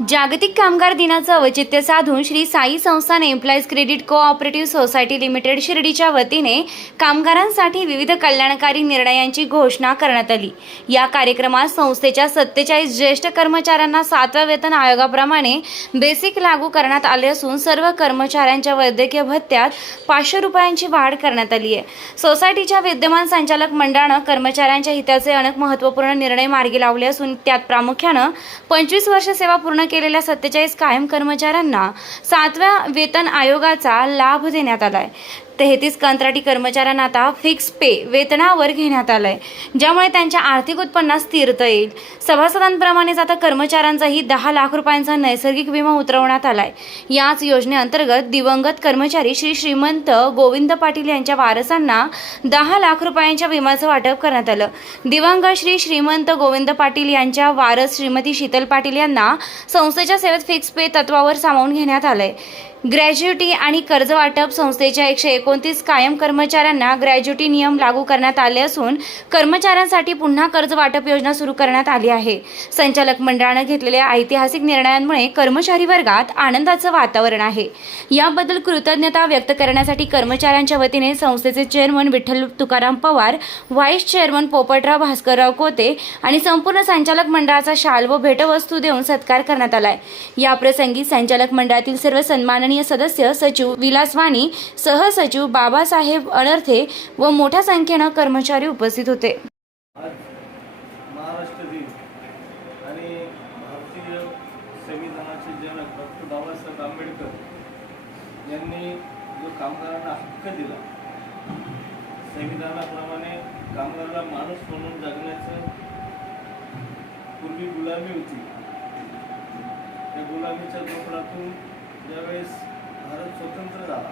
जागतिक कामगार दिनाचं औचित्य साधून श्री साई संस्थान employees credit cooperative society limited शिर्डीच्या वतीने कामगारांसाठी विविध कल्याणकारी निर्णयांची घोषणा करण्यात आली। या कार्यक्रमात संस्थेच्या 47 ज्येष्ठ कर्मचाऱ्यांना 7व्या वेतन आयोगाप्रमाणे बेसिक लागू करण्यात आले असून सर्व कर्मचाऱ्यांच्या वैद्यकीय भत्त्यात 500 रुपयांची वाढ करण्यात आली आहे। सोसायटीच्या विद्यमान संचालक मंडळानं कर्मचाऱ्यांच्या हिताचे अनेक महत्त्वपूर्ण निर्णय मार्गी लावले असून त्यात प्रामुख्यानं 25 वर्ष सेवा पूर्ण केलेल्या 47 कायम कर्मचाऱ्यांना 7व्या वेतन आयोगाचा लाभ देण्यात आलाय। 33 कंत्राटी कर्मचाऱ्यांना आता फिक्स पे वेतनावर घेण्यात आलाय, ज्यामुळे त्यांच्या आर्थिक उत्पन्नात स्थिरता येईल। सभासदांप्रमाणेच आता कर्मचाऱ्यांचाही 10 लाख रुपयांचा नैसर्गिक विमा उतरवण्यात आलाय। याच योजनेअंतर्गत दिवंगत कर्मचारी श्री श्रीमंत गोविंद पाटील यांच्या वारसांना 10 लाख रुपयांच्या विम्याचं वाटप करण्यात आलं। दिवंगत श्री श्रीमंत गोविंद पाटील यांच्या वारस श्रीमती शीतल पाटील यांना संस्थेच्या सेवेत फिक्स पे तत्वावर सामावून घेण्यात आलंय। ग्रॅज्युटी आणि कर्ज वाटप संस्थेच्या 129 कायम कर्मचाऱ्यांना ग्रॅज्युटी नियम लागू करण्यात आले असून कर्मचाऱ्यांसाठी पुन्हा कर्ज वाटप योजना सुरू करण्यात आली आहे। संचालक मंडळानं घेतलेल्या ऐतिहासिक निर्णयांमुळे कर्मचारी वर्गात आनंदाचं वातावरण आहे। याबद्दल कृतज्ञता व्यक्त करण्यासाठी कर्मचाऱ्यांच्या वतीने संस्थेचे chairman Vitthal Tukaram Pawar, vice chairman Popatrao Bhaskarrao Kote आणि संपूर्ण संचालक मंडळाचा शाल व भेटवस्तू देऊन सत्कार करण्यात आलाय। याप्रसंगी संचालक मंडळातील सर्व सन्माननीय सदस्य, सचिव विलास वाणी, सहसचिव बाबासाहेब अनर्थे व मोठ्या संख्येनं कर्मचारी उपस्थित होते। महाराष्ट्र दिन आणि भारतीय संविधानाचे जनक डॉक्टर बाबासाहेब आंबेडकर यांनी जो कामगारांना हक्क दिला, संविधानाप्रमाणे कामगाराला माणूस म्हणून जगण्याचं पूर्वी गुलामी होती। त्या गुलामीच्या जोखडातून ज्यावेळेस भारत स्वतंत्र झाला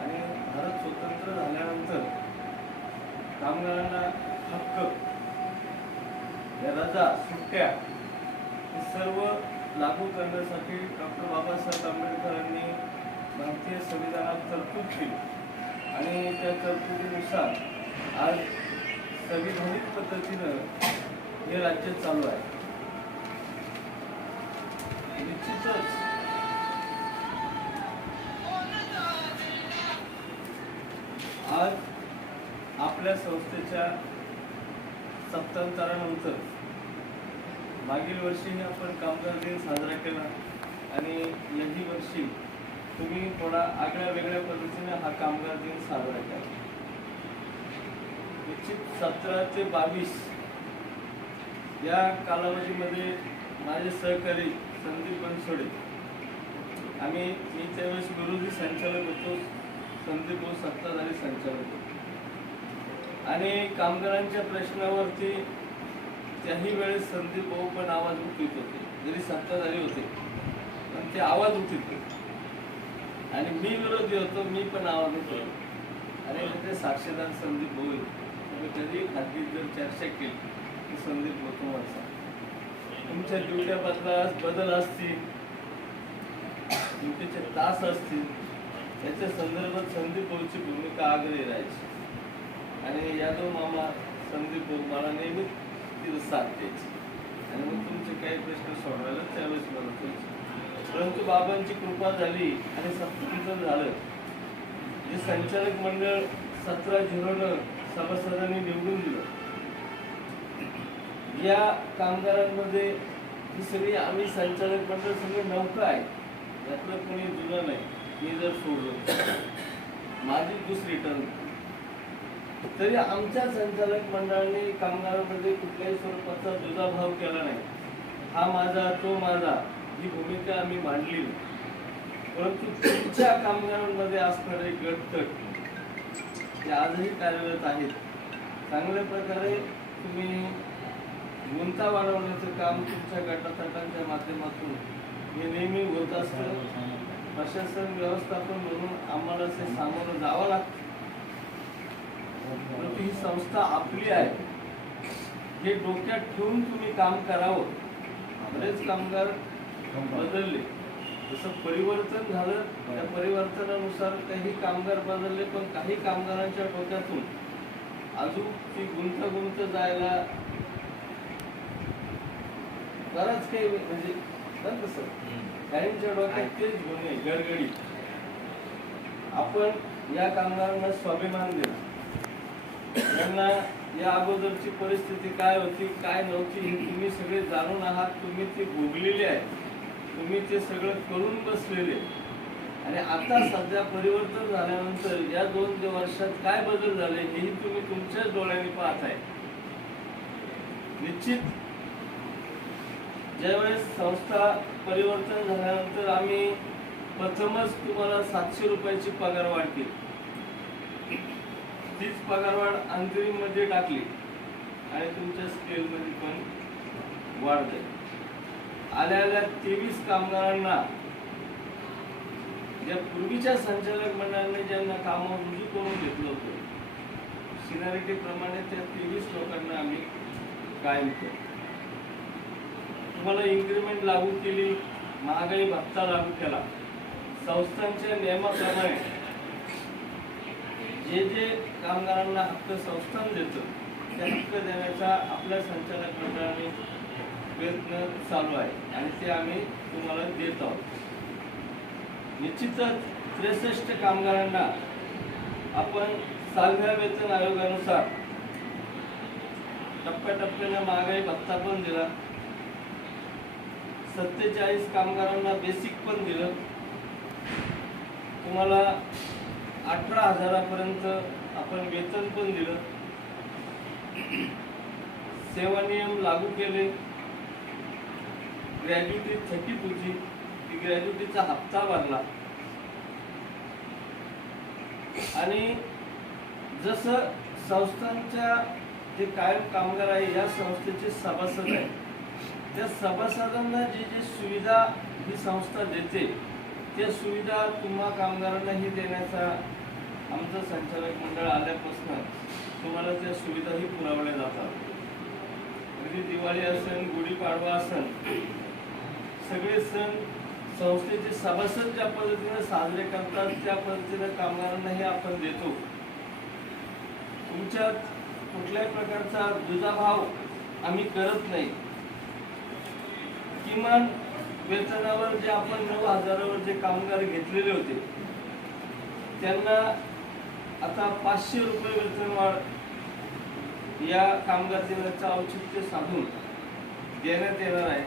आणि भारत स्वतंत्र झाल्यानंतर कामगारांना हक्क, रजा, सुट्ट्या हे सर्व लागू करण्यासाठी डॉक्टर बाबासाहेब आंबेडकरांनी भारतीय संविधानात तरतूद केली आणि त्या तरतुदीनुसार आज संविधानिक पद्धतीनं हे राज्य चालू आहे। निश्चितच आज आपल्या संस्थेच्या सत्तांतरानंतर मागील वर्षीही आपण कामगार दिन साजरा केला आणि याही वर्षी तुम्ही थोडा आगळ्या वेगळ्या पद्धतीने हा कामगार दिन साजरा केला। निश्चित 17 ते 22 या कालावधीमध्ये माझे सहकारी संदीप बनसोडे, मी त्यावेळेस विरोधी संचालक होतो, संदीप भाऊ सत्ताधारी संचालक होते आणि कामगारांच्या प्रश्नावरती त्याही वेळेस संदीप भाऊ पण आवाज उठवत होते, जरी सत्ताधारी होते पण ते आवाज उठवत होते आणि मी विरोधी होतो, मी पण आवाज उठवतो आणि ते साक्षीदार संदीप भाऊ कधी खाजगी जर चर्चा केली की संदीप भाऊ तुम्हाला तुमच्या ड्युट्या बदल असतील, ड्युटीचे तास असतील, याच्या संदर्भात संदीप भाऊची भूमिका आग्रही राहायची आणि यादव मामा संदीप भाऊ मला नेहमी तिथं साथ द्यायची आणि मग तुमचे काही प्रश्न सोडवायला त्यावेळेस मदत व्हायची। परंतु बाबांची कृपा झाली आणि सत्तांतर झालं। जे संचालक मंडळ 17-0 सभासदांनी निवडून दिलं, या कामगारांमध्ये ही सगळी आम्ही संचालक मंडळ सगळे नौका आहे, यातलं कोणी जुनं नाही। मी जर सोडलं माझी दुसरी टर्म तरी आमच्या संचालक मंडळाने कामगारांमध्ये कुठल्याही स्वरूपाचा दुजाभाव केला नाही। हा माझा, तो माझा, ही भूमिका आम्ही मांडली। परंतु तुमच्या कामगारांमध्ये असणारे गटतट ते आजही कार्यरत आहेत। चांगल्या प्रकारे तुम्ही गुंता वाढवण्याचं काम तुमच्या गटातटांच्या माध्यमातून हे नेहमी होत असतं। प्रशासन व्यवस्थापन म्हणून आम्हाला ते सामोरं जावं लागतं, परंतु ही संस्था आपली आहे हे डोक्यात ठेवून तुम्ही काम करावं। बरेच कामगार बदलले, जसं परिवर्तन झालं त्या परिवर्तनानुसार काही कामगार बदलले, पण काही कामगारांच्या डोक्यातून अजून ती गुंतागुंत जायला बराच काही म्हणजे बरं का सर? काहींच्या डोक्यात तेच घेऊन ये गडगडी. आपण या कामगारांना स्वाभिमान दिला, त्यांना या अगोदरची परिस्थिती काय होती काय नव्हती हे तुम्ही सगळे जाणून आहात, तुम्ही ते भोगलेले आहे, तुम्ही ते सगळं करून बसलेले. आणि आता सध्या परिवर्तन झाल्यानंतर या 2 वर्षात काय बदल झाले हेही तुम्ही तुमच्याच डोळ्यांनी पाहत आहे. निश्चित ज्यावेळेस संस्था परिवर्तन झाल्यानंतर आम्ही प्रथमच तुम्हाला 700 रुपयाची पगारवाढ केली. तीच पगारवाढ अंतरिम मध्ये टाकली आणि तुमच्या स्केल मध्ये पण वाढ झाली. आल्या 23 कामगारांना ज्या पूर्वीच्या संचालक मंडळाने ज्यांना कामावर रुजू करून घेतलं होतं, सिनियरिटी प्रमाणे त्या 23 लोकांना आम्ही कायम केलं. तुम्हाला इन्क्रिमेंट लागू केली, महागाई भत्ता लागू केला. संस्थांच्या नियमाप्रमाणे जे जे कामगारांना हक्क संस्थान देतं ते हक्क देण्याचा आपल्या संचालक मंडळाने प्रयत्न चालू आहे आणि ते आम्ही तुम्हाला देत आहोत. निश्चितच 63 कामगारांना आपण 6व्या वेतन आयोगानुसार टप्प्याटप्प्याने महागाई भत्ता पण दिला. 47 कामगारांना बेसिक पण दिलं. तुम्हाला 18,000 पर्यंत आपण वेतन पण दिलं. सेवा नियम लागू केले. ग्रॅज्युटी थकीत होती, ती ग्रॅज्युटीचा हप्ता भरला. आणि जसं संस्थांच्या जे कायम कामगार आहे या संस्थेचे सभासद आहे, त्या सभासदांना जे जे सुविधा ही संस्था देते त्या सुविधा तुम्हा कामगारांनाही देण्याचा आमचं संचालक मंडळ आल्यापासून तुम्हाला त्या सुविधाही पुरवल्या जातात. अगदी दिवाळी असेल, गुढीपाडवा असेल, सगळे सण संस्थेचे सभासद ज्या पद्धतीने साजरे करतात त्या पद्धतीने कामगारांनाही आपण देतो. तुमच्यात कुठल्याही प्रकारचा दुजाभाव आम्ही करत नाही. किमान वेतनावर जे आपण 9,000वर जे कामगार घेतलेले होते त्यांना आता 500 रुपये वेतनवाढ या कामगार दिनाचं औचित्य साधून देण्यात येणार आहे.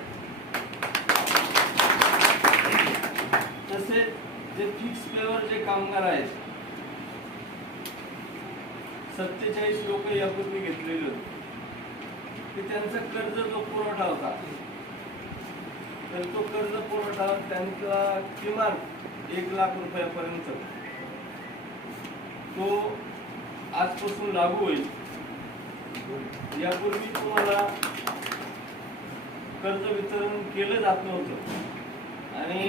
तसेच जे फिक्स पेवर जे कामगार आहेत 47 लोक यापूर्वी घेतलेले होते, की त्यांचा कर्ज जो पुरवठा होता तर तो कर्ज पुरवठा त्यांचा किमान 1 लाख रुपयापर्यंत तो आजपासून लागू होईल. यापूर्वी तुम्हाला कर्ज वितरण केलं जात नव्हतं आणि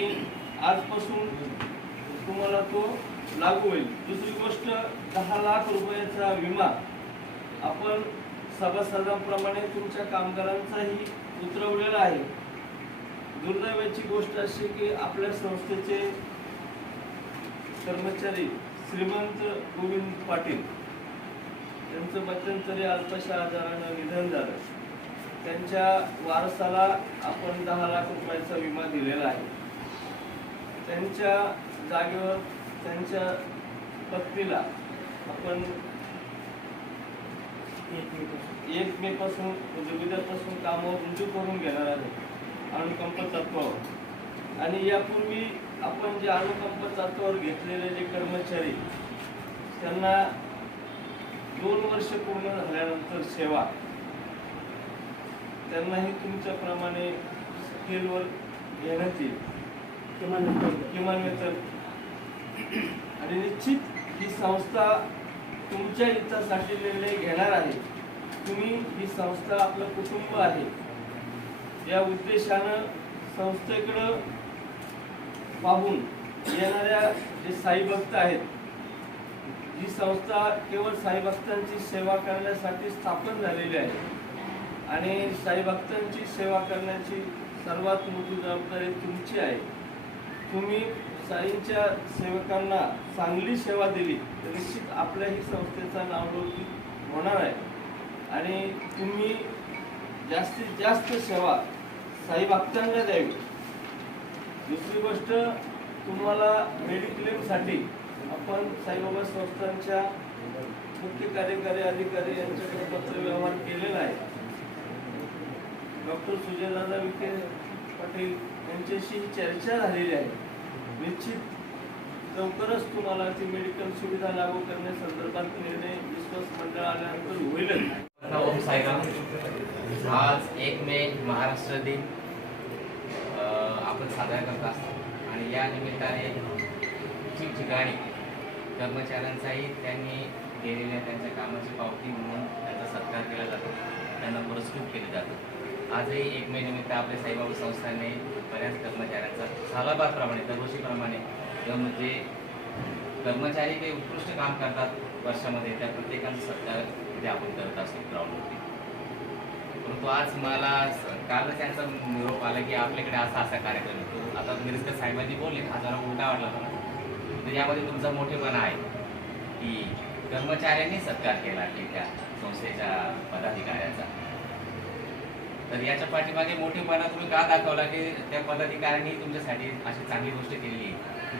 आजपासून तुम्हाला तो लागू होईल. दुसरी गोष्ट 10 लाख रुपयाचा विमा आपण सभासदांप्रमाणे तुमच्या कामगारांचाही उतरवलेला आहे. दुर्दैवाची गोष्ट अशी की आपल्या संस्थेचे कर्मचारी श्रीमंत गोविंद पाटील त्यांचं मध्यंतरी अल्पशा आजारानं निधन झालं. त्यांच्या वारसाला आपण 10 लाख रुपयाचा विमा दिलेला आहे. त्यांच्या जागेवर त्यांच्या पत्नीला आपण 1 मे पासून म्हणजे उद्यापासून कामावर रुजू करून घेणार आहे अनुकंप तत्वावर. आणि यापूर्वी आपण जे अनुकंप तत्वावर घेतलेले जे कर्मचारी त्यांना 2 वर्ष पूर्ण झाल्यानंतर सेवा त्यांनाही तुमच्याप्रमाणे स्केलवर घेण्यात येईल किमान वेतन. आणि निश्चित ही संस्था तुमच्या हितासाठी निर्णय घेणार आहे. तुम्ही ही संस्था आपलं कुटुंब आहे या उद्देशानं संस्थेकडं पाहून येणाऱ्या जे साई भक्त आहेत, ही संस्था केवळ साई भक्तांची सेवा करण्यासाठी स्थापन झालेली आहे आणि साई भक्तांची सेवा करण्याची सर्वात मोठी जबाबदारी तुमची आहे. तुम्ही साईंच्या सेवकांना चांगली सेवा दिली तर निश्चित आपल्याही संस्थेचा नावलौकिक होणार आहे आणि तुम्ही जास्तीत जास्त सेवा साई भक्तांना द्यावी दुसरी गोष्ट, तुम्हाला मेडिक्लेमसाठी आपण साईबाबा संस्थांच्या मुख्य कार्यकारी अधिकारी यांच्याकडे पत्र व्यवहार केलेला आहे. डॉक्टर सुजयदादा विखे पाटील यांच्याशी चर्चा झालेली आहे. निश्चित लवकरच तुम्हाला ती मेडिकल सुविधा लागू करण्यासंदर्भात निर्णय विश्वास मंडळ आल्यानंतर होईलच. ओम साईराम. आज 1 मे महाराष्ट्र दिन आपण साजरा करत असतो आणि या निमित्ताने ठिकठिकाणी कर्मचाऱ्यांचाही त्यांनी केलेल्या त्यांच्या कामाची पावती म्हणून त्यांचा सत्कार केला जातो, त्यांना पुरस्कृत केले जातं. आजही 1 मे निमित्त आपल्या साईबाबा संस्थाने बऱ्याच कर्मचाऱ्यांचा सालाबादप्रमाणे दरवर्षीप्रमाणे जे कर्मचारी काही उत्कृष्ट काम करतात वर्षामध्ये त्या प्रत्येकाचा सत्कार तिथे आपण करत असतो ग्राउंडवरती. परंतु आज मला कालच त्यांचा निरोप आला की आपल्याकडे असा कार्यक्रम येतो. आता मिरजकर साहेबांनी बोलले, हा जरा उलटा वाटला मला. तर यामध्ये तुमचा मोठेपणा आहे की कर्मचाऱ्यांनी सत्कार केला की त्या संस्थेच्या पदाधिकाऱ्याचा. तर याच्या पाठीमागे मोठेपणा तुम्ही का दाखवला की त्या पदाधिकाऱ्यांनी तुमच्यासाठी अशी चांगली गोष्ट केली.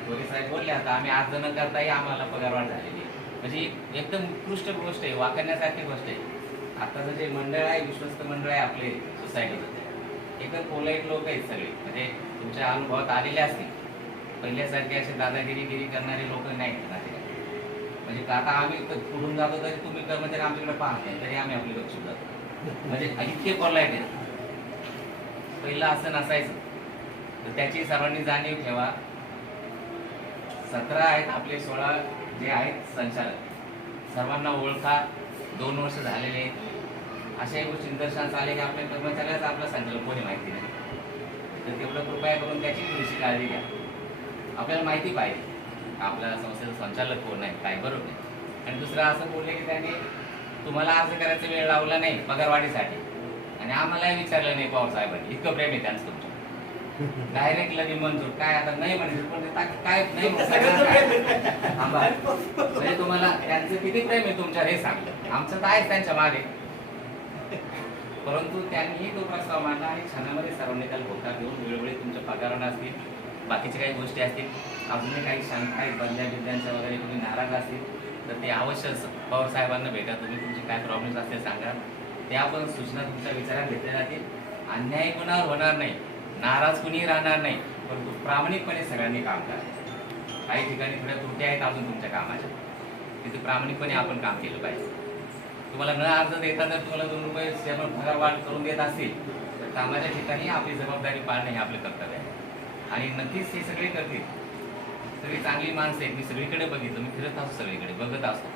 गोरे साहेब बोलले, आता आम्ही 8 जण करताही आम्हाला पगारवाढ झालेली आहे. म्हणजे एकदम उत्कृष्ट गोष्ट आहे, वाखाणण्यासारखी गोष्ट आहे. आताचं जे मंडळ आहे, विश्वस्त मंडळ आहे आपले सोसायटीचं, एकदम पोलाईट लोक आहेत सगळे. म्हणजे तुमच्या अनुभवात आलेले असतील. पहिल्यासारखे असे दादागिरीगिरी करणारे लोक नाहीत ना. म्हणजे आता आम्ही कुठून जातो तरी तुम्ही कर्मचारी आमच्याकडे पाहत नाही, तरी आम्ही आपले लक्ष जातो. म्हणजे इतके पोलाईट आहेत. पहिलं असं नसायचं. तर त्याची सर्वांनी जाणीव ठेवा. 17 आहेत आपले, 16 जे आहेत संचालक, सर्वांना ओळखा. 2 वर्ष झालेले आहेत. अशाही गोष्टी निदर्शनास आले की आपल्या कर्मचाऱ्याच आपला संचालक कोणी माहिती नाही. तर तेवढं कृपया करून त्याची थोडीशी काळजी घ्या. आपल्याला माहिती पाहिजे आपल्या संस्थेचं संचालक कोण आहे, काय, बरोबर नाही. आणि दुसरं असं बोलले की त्यांनी तुम्हाला अर्ज करायचा वेळ लावला नाही पगारवाढीसाठी आणि आम्हालाही विचारलं नाही पवार साहेबांनी. इतकं प्रेम आहे त्यांचं तुमचं. डायरेक्ट लगेच मंजूर. काय आता नाही म्हणायचं पण काय नाही म्हणजे तुम्हाला त्यांचं किती प्रेम आहे तुमच्यावर हे सांगलं. आमचं तर आहेच त्यांच्या मागे. परंतु त्यांनीही तो प्रस्ताव मांडला आणि क्षणामध्ये सर्वांनी त्याला होकार देऊन वेळोवेळी तुमच्या पगारानं असतील, बाकीच्या काही गोष्टी असतील, अजूनही काही शंका आहेत बदल्या बिद्यांच्या वगैरे, तुम्ही नाराज असतील तर ते अवश्य पवार साहेबांना भेटा. तुम्ही तुमचे काय प्रॉब्लेम्स असतील सांगा. त्या पण सूचना तुमच्या विचारात घेतल्या जातील. अन्याय कोणावर होणार नाही, नाराज कुणी राहणार नाही, परंतु प्रामाणिकपणे सगळ्यांनी काम करा. काही ठिकाणी थोड्या त्रुटी आहेत अजून तुमच्या कामाच्या, तिथे प्रामाणिकपणे आपण काम केलं पाहिजे. तुम्हाला न अर्ज देता जर तुम्हाला 2 रुपये सेवन पगार वाढ करून देत असतील तर कामाच्या ठिकाणी आपली जबाबदारी पाळणे हे आपलं कर्तव्य आहे. आणि नक्कीच हे सगळे करतील. सगळी चांगली माणसं आहेत. मी सगळीकडे बघितलं, मी फिरत असतो, सगळीकडे बघत असतो.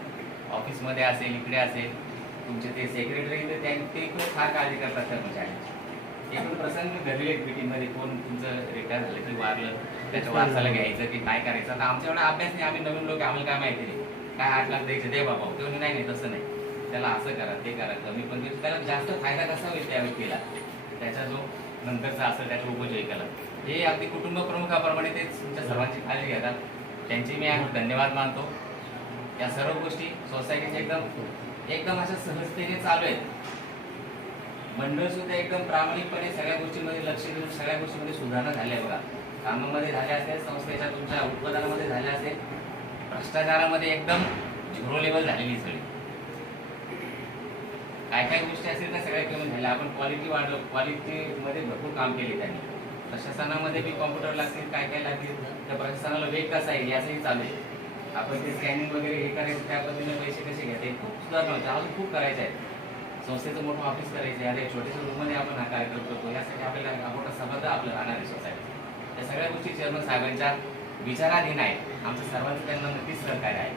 ऑफिसमध्ये असेल, इकडे असेल, तुमचे ते सेक्रेटरी तर ते खूप फार काळजी करतात कर्मचाऱ्यांची. एकूण प्रसंग घडले मीटिंगमध्ये, कोण तुमचं रिटायर झालं की वारलं, त्याच्या वारसाला घ्यायचं की काय करायचं. आता आमच्या एवढा अभ्यास नाही, आम्ही नवीन लोक, आम्हाला काय माहिती नाही. काय 8 लाख द्यायचे दे बाबा, तेव्हा नाही तसं नाही. त्याला असं करा, ते करा, कमी पण त्याला जास्त फायदा कसा होईल त्या व्यक्तीला, त्याचा जो नंतरचा असेल त्याच्या उपजीविकेला. हे अगदी कुटुंब प्रमुखाप्रमाणे ते तुमच्या सर्वांची काळजी घेतात. त्यांची मी धन्यवाद मानतो. या सर्व गोष्टी सोसायटीच्या एकदम अशा सहजतेने चालू आहेत. मंडळ सुद्धा एकदम प्रामाणिकपणे सगळ्या गोष्टींमध्ये लक्ष देऊन सगळ्या गोष्टींमध्ये सुधारणा झाल्या बघा. कामामध्ये झाल्या असेल, संस्थेच्या तुमच्या उत्पादनामध्ये झाल्या असेल, भ्रष्टाचारामध्ये एकदम झिरो लेवल झालेली सगळी. काय काय गोष्टी असतील त्या सगळ्या कमी झाल्या. आपण क्वालिटीमध्ये भरपूर काम केले त्यांनी. प्रशासनामध्ये बी कॉम्प्युटर लागतील, काय काय लागतील, त्या प्रशासनाला वेग कसा आहे याचंही चालू आहे. आपण ते स्कॅनिंग वगैरे हे करायचं, त्या पद्धतीने पैसे कसे घ्यायचे, खूप सुधारणा होते. अजून खूप करायचं आहे. संस्थेचं मोठं ऑफिस करायचं आहे. छोट्याशा रूममध्ये आपण हा कार्यक्रम करतो. यासाठी आपल्याला मोठा संबंध आपलं राहणार आहे सोसायटी. या सगळ्या गोष्टी चेअरमन साहेबांच्या विचाराधीन आहेत. आमचं सर्वांचं त्यांना नक्कीच सहकार्य आहे.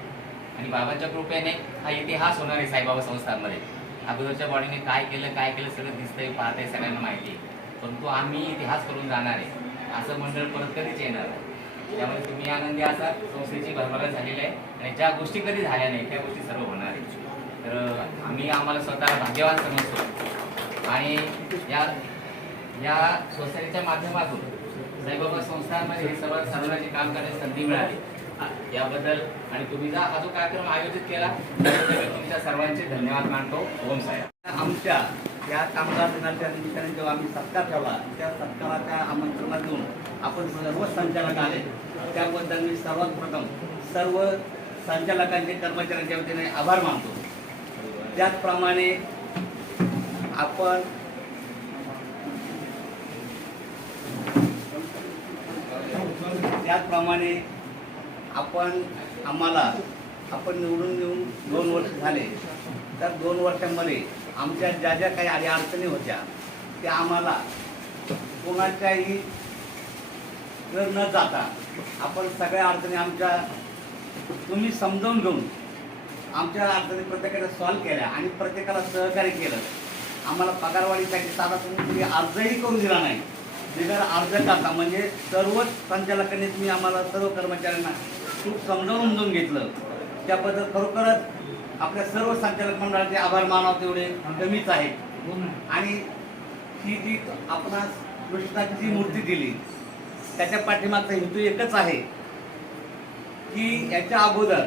आणि बाबांच्या कृपेने हा इतिहास होणार आहे साईबाबा संस्थांमध्ये. अगोदरच्या बॉडीने काय केलं सगळं दिसतंय, पाहतंय, सगळ्यांना माहिती आहे. परंतु आम्ही इतिहास करून जाणार आहे. असं मंडळ परत कधीच येणार आहे. त्यामुळे तुम्ही आनंदी असाल. संस्थेची भरभराट झालेली आहे आणि ज्या गोष्टी कधी झाल्या नाही त्या गोष्टी सर्व होणार आहेत. तर आम्हाला स्वतःला भाग्यवान समजतो आणि या सोसायटीच्या माध्यमातून साईबाबा संस्थांमध्ये हे सर्वांची काम करण्याची संधी मिळाली याबद्दल आणि तुम्ही हा जो कार्यक्रम आयोजित केला त्याबद्दल तुमच्या सर्वांचे धन्यवाद मानतो. ओम साहेब. आमच्या या कामगार दिनाच्या निमित्ताने जेव्हा आम्ही सत्कार ठेवला त्या सत्काराच्या आमंत्रणातून आपण सर्व संचालक आले त्याबद्दल मी सर्वात प्रथम सर्व संचालकांचे कर्मचाऱ्यांच्या वतीने आभार मानतो. त्याचप्रमाणे आपण आपण निवडून येऊन 2 वर्ष झाले. तर 2 वर्षांमध्ये आमच्या ज्या ज्या काही अडचणी होत्या त्या आम्हाला कोणाच्याही न जाता आपण सगळ्या अडचणी आमच्या तुम्ही समजावून घेऊन आमच्या अडचणी प्रत्येकाला सॉल्व्ह केल्या आणि प्रत्येकाला सहकार्य केलं. आम्हाला पगारवाढीसाठी साधा तुम्ही अर्जही करून दिला नाही. बिगर अर्ज करता म्हणजे सर्वच संचालकांनी तुम्ही आम्हाला सर्व कर्मचाऱ्यांना खूप समजावून घेतलं. त्याबद्दल खरोखरच आपल्या सर्व संचालक मंडळाचे आभार मानावे तेवढे कमीच आहे. आणि ही जी आपणास कृष्णाची जी मूर्ती दिली त्याच्या पाठीमागचा हेतू एकच आहे की याच्या अगोदर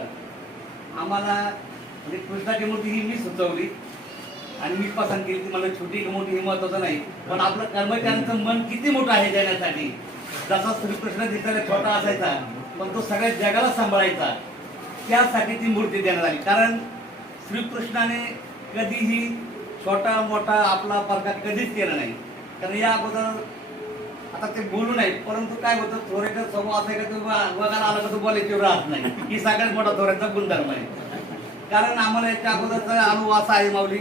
आम्हाला म्हणजे कृष्णाची मूर्ती ही मी सुचवली आणि मी पसंत केली ती. मला छोटी मोठी ही महत्वाचं नाही, पण आपलं कर्मचाऱ्यांचं मन किती मोठं आहे देण्यासाठी. जसा श्रीकृष्ण दिसायला छोटा असायचा पण तो सगळ्या जगाला सांभाळायचा, त्यासाठी ती मूर्ती देण्यात आली. कारण श्रीकृष्णाने कधीही छोटा मोठा आपला प्रकार कधीच केला नाही. कारण या अगोदर आता ते बोलू नाही, परंतु काय होतं थोड्याचा स्वभाव असा आहे का तो वगाला आला का तो बोलायची राहत नाही. ही सगळ्यात मोठा थोड्याचा गुणधर्म आहे. कारण आम्हाला याच्या अगोदरचा अनुभव असा आहे माऊली,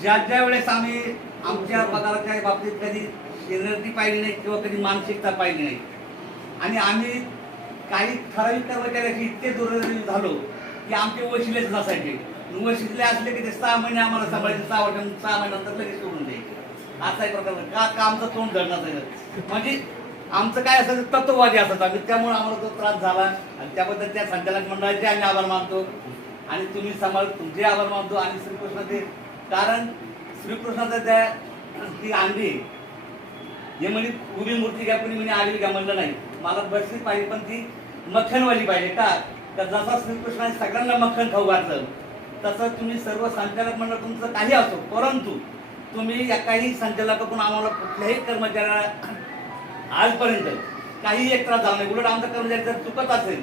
ज्या वेळेस आम्ही आमच्या पगाराच्या बाबतीत कधी सिनियरिटी पाहिली नाही किंवा कधी मानसिकता पाहिली नाही आणि आम्ही काही ठराविक कर्मचाऱ्याशी इतके दुर्दैवी झालो की आमचे वशिलेच नसायचे. वशिले असले की ते 6 महिने आम्हाला सांभाळायचे, 6 महिन्यानंतर लगेच सोडून द्यायचे. असा एक प्रकार का आमचं तोंड धरणार म्हणजे आमचं काय असायचं तत्ववादी असायचं. त्यामुळे आम्हाला तो त्रास झाला आणि त्याबद्दल त्या संचालक मंडळाचे आम्ही आभार मानतो आणि तुम्ही सांभाळ तुमचे आभार मानतो. आणि श्रीकृष्णाचे कारण श्रीकृष्णाचं त्या ती अंडी हे म्हणे उभी मूर्ती घ्या कोणी म्हणे आडवी घ्या म्हणलं नाही. मला बसली पाहिजे पण ती मक्खनवाली पाहिजे का. तर जसा श्रीकृष्णाने सगळ्यांना मक्खन खाऊ घातलं तसं तुम्ही सर्व संचालक मंडळ तुमचं काही असो, परंतु तुम्ही एकाही संचालकाकडून आम्हाला कुठल्याही कर्मचाऱ्याला आजपर्यंत काही एक त्रास झाला नाही. उलट आमचा कर्मचारी जर चुकत असेल,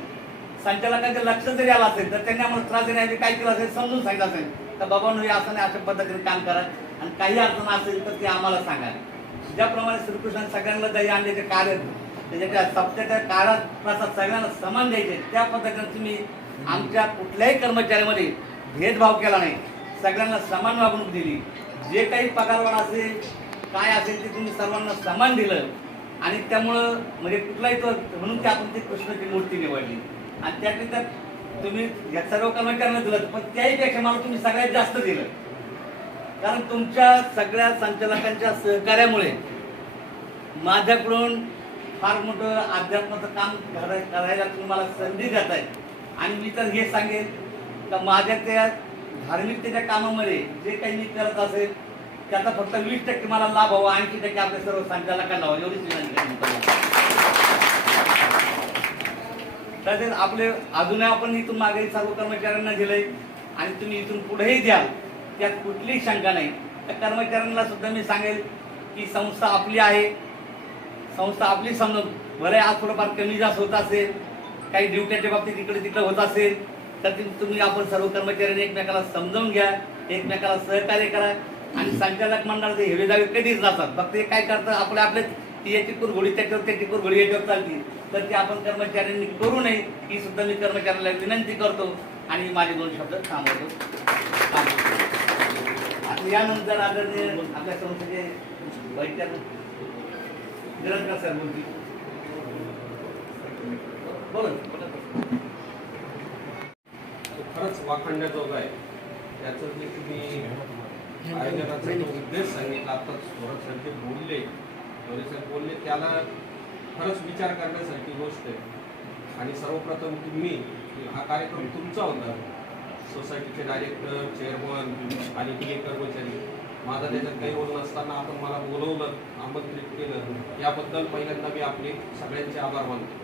संचालकांचे लक्ष जरी आलं असेल तर त्यांनी आम्हाला त्रास देण्याऐवजी काय केलं असेल समजून सांगितलं असेल तर बाबांनो हे असं नाही अशा पद्धतीने काम करा आणि काही अडचण असेल तर ते आम्हाला सांगा. ज्याप्रमाणे श्रीकृष्णाने सगळ्यांना दही आणण्याचे कार्य त्याच्या सप्त्याच्या काळात प्रसाद सगळ्यांना समान द्यायचे, त्या पद्धतीने तुम्ही आमच्या कुठल्याही कर्मचाऱ्यामध्ये भेदभाव केला नाही. सगळ्यांना समान वागणूक दिली. जे काही पगारवाढ असेल काय असेल ते तुम्ही सर्वांना समान दिलं आणि त्यामुळं म्हणजे कुठलाही तो म्हणून ते आपण ती कृष्णाची मूर्ती निवडली. आणि त्यानंतर तुम्ही या सर्व कर्मचाऱ्यांना दिलं पण त्याहीपेक्षा मला तुम्ही सगळ्यात जास्त दिलं. कारण तुमच्या सगळ्या संचालकांच्या सहकार्यामुळे माझ्याकडून फार मोठं अध्यात्माचं काम करायला तुम्ही मला संधी देत आहे. आणि मी तर हे सांगेन का माझ्या त्या धार्मिकतेच्या कामामध्ये जे काही मी करत असेल त्याचा फक्त 20% मला लाभ व्हावा, 80% आपल्या सर्व संचालकांना व्हावं एवढीच विनंती करतो. तसेच आपले अजूनही आपण इथून मागे सर्व कर्मचाऱ्यांना दिलंय आणि तुम्ही इथून पुढेही द्याल त्यात कुठलीही शंका नाही. त्या कर्मचाऱ्यांना सुद्धा मी सांगेल की संस्था आपली आहे, संस्था आपली समजून बरं आज थोडंफार कमी जास्त होत असेल, काही ड्युट्याच्या बाबतीत इकडे तिकडे होत असेल तर तुम्ही आपण सर्व कर्मचाऱ्यांनी एकमेकाला समजावून घ्या, एकमेकाला सहकार्य करा. आणि संचालक मंडळाचे हेवे दावे कधीच नसतात. फक्त हे काय करतं आपले ती याची कुरघोडी त्याच्यावर त्याची कुरघोडी याच्यावर चालती तर ते आपण कर्मचाऱ्यांनी करू नये ही सुद्धा मी कर्मचाऱ्यांना विनंती करतो आणि माझे 2 शब्द थांबवतो. यानंतर आदरणीय आपल्या संस्थेचे वैद्य निरंतर सर बोलतील. बोल. खरंच वाखाणण्याजोग आहे. त्याचं जे तुम्ही आयोजनाचा जो उद्देश सांगितला आता थोडं सर जे बोलले बोलले त्याला खरंच विचार करण्यासारखी गोष्ट आहे. आणि सर्वप्रथम तुम्ही हा कार्यक्रम तुमचा होता, सोसायटीचे डायरेक्टर, चेअरमन आणि तुम्ही कर्मचारी. माझा त्याच्यात काही रोल नसताना आपण मला बोलवलं, आमंत्रित केलं, याबद्दल पहिल्यांदा मी आपले सगळ्यांचे आभार मानतो.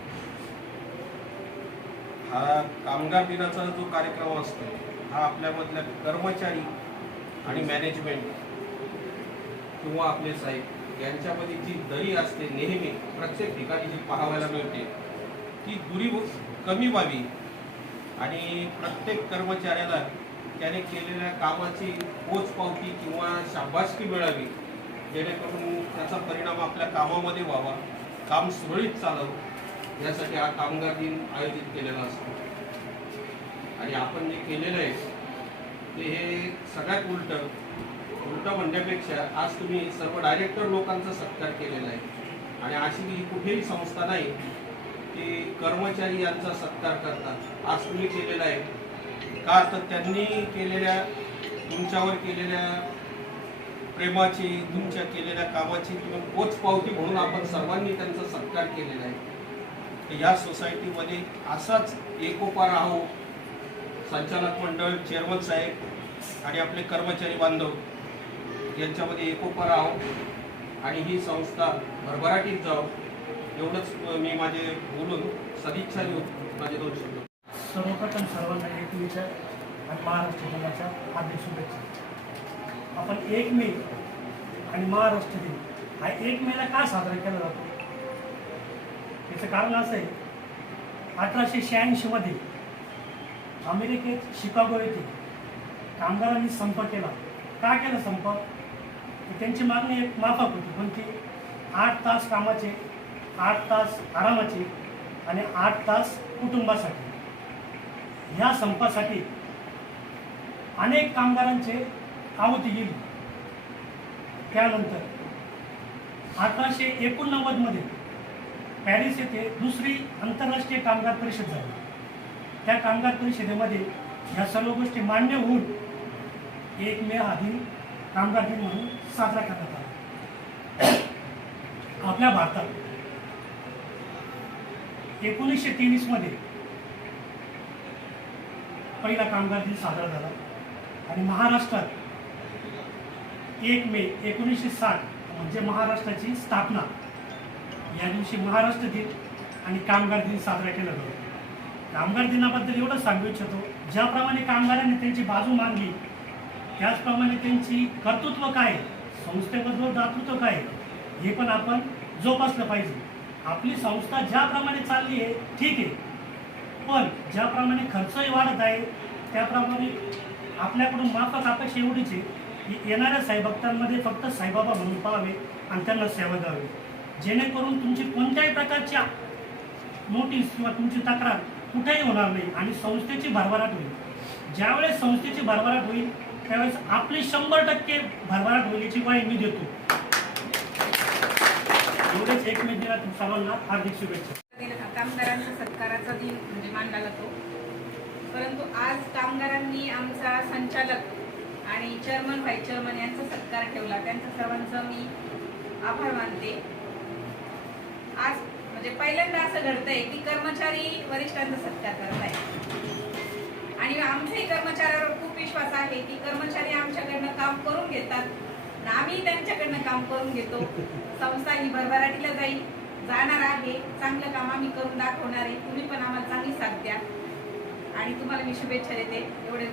हा कामगार दिनाचा जो कार्यक्रम असतो हा आपल्यामधल्या कर्मचारी आणि मॅनेजमेंट किंवा आपले साहेब यांच्यामध्ये जी दरी असते नेहमी प्रत्येक ठिकाणी जी पाहायला मिळते ती दुरी कमी व्हावी आणि प्रत्येक कर्मचाऱ्याला त्याने केलेल्या कामाची पोचपावती किंवा शाबासकी मिळावी, जेणेकरून त्याचा परिणाम आपल्या कामामध्ये व्हावा, काम सुरळीत चालावं, यासाठी हा कामगार दिन आयोजित केलेला असतो. आणि आपण जे केलेलं आहे ते हे सगळ्यात उलटं म्हणण्यापेक्षा आज तुम्ही सर्व डायरेक्टर लोकांचा सत्कार केलेला आहे आणि अशी ही कुठेही संस्था नाही की कर्मचारी यांचा सत्कार करतात. आज तुम्ही केलेला आहे का, तर त्यांनी केलेल्या तुमच्यावर केलेल्या प्रेमाची, तुमच्या केलेल्या कामाची तुम्ही पोचपावती म्हणून आपण सर्वांनी त्यांचा सत्कार केलेला आहे. या सोसायटीमध्ये असाच एकोपा राहो, संचालक मंडळ, चेअरमन साहेब आणि आपले कर्मचारी बांधव यांच्यामध्ये एकोपा राहो आणि ही संस्था भरभराटीत जाओ, एवढंच मी माझे बोलून सदिच्छा देऊन माझे 2 शब्द. सर्वप्रथम सर्वांना 1 आणि महाराष्ट्र दिनाच्या हार्दिक शुभेच्छा. आपण 1 मे आणि महाराष्ट्र दिन हा 1 मेला का साजरा केला जातो, याचं कारण असं आहे, 1886 मध्ये अमेरिकेत शिकागो येथे कामगारांनी संप केला. का केला संप, त्यांची मागणी एक माफक होती, पण ती 8 तास कामाचे, 8 तास आरामाचे आणि 8 तास कुटुंबासाठी. ह्या संपासाठी अनेक कामगारांचे आहुती गेली. त्यानंतर 1889 मध्ये पॅरिस येथे 2री आंतरराष्ट्रीय कामगार परिषद झाली. त्या कामगार परिषदेमध्ये ह्या सर्व गोष्टी मान्य होऊन 1 मे हा दिन कामगार दिन म्हणून साजरा करण्यात आला. आपल्या भारतात 1923 मध्ये पहिला कामगार दिन साजरा झाला आणि महाराष्ट्रात 1 मे 1960 म्हणजे महाराष्ट्राची स्थापना, या दिवशी महाराष्ट्र दिन आणि कामगार दिन साजरा केला जातो. कामगार दिनाबद्दल एवढं सांगू इच्छितो, ज्याप्रमाणे कामगारांनी त्यांची बाजू मांडली त्याचप्रमाणे त्यांची कर्तृत्व काय, संस्थेबद्दल दातृत्व काय, हे पण आपण जोपासलं पाहिजे. आपली संस्था ज्याप्रमाणे चालली आहे ठीक आहे, पण ज्याप्रमाणे खर्चही वाढत आहे त्याप्रमाणे आपल्याकडून माफक अपेक्षा एवढीच आहे की येणाऱ्या साईभक्तांमध्ये फक्त साईबाबा म्हणून पाहावे आणि त्यांना सेवा द्यावी, जेणेकरून तुमची कोणत्याही प्रकारच्या नोटीस किंवा तुमची तक्रार कुठेही होणार नाही आणि संस्थेची भरभराट होईल. ज्यावेळेस संस्थेची भरभराट होईल त्यावेळेस आपली 100% भरभराट होईल याची ग्वाही मी देतो. एवढेच 1 मे दिना सर्वांना हार्दिक शुभेच्छा. कामगारांचा सत्काराचा दिन म्हणजे मानला जातो, परंतु आज कामगारांनी आमचा संचालक आणि चेअरमन, व्हाईस चेअरमन यांचा सत्कार ठेवला. त्यांचं सर्वांचं मी आभार मानते. आज म्हणजे पहिल्यांदा असं घडतंय की कर्मचारी वरिष्ठांचा सत्कार करत आहे आणि आमच्याही कर्मचाऱ्यावर खूप विश्वास आहे की कर्मचारी आमच्याकडनं काम करून घेतात आणि आम्ही त्यांच्याकडनं काम करून घेतो. संस्था ही भरभराटीला जाणार आहे. चांगलं काम आम्ही करून दाखवणार आहे. तुम्ही पण आम्हाला चांगली साथ द्या आणि तुम्हाला मी शुभेच्छा देते. एवढे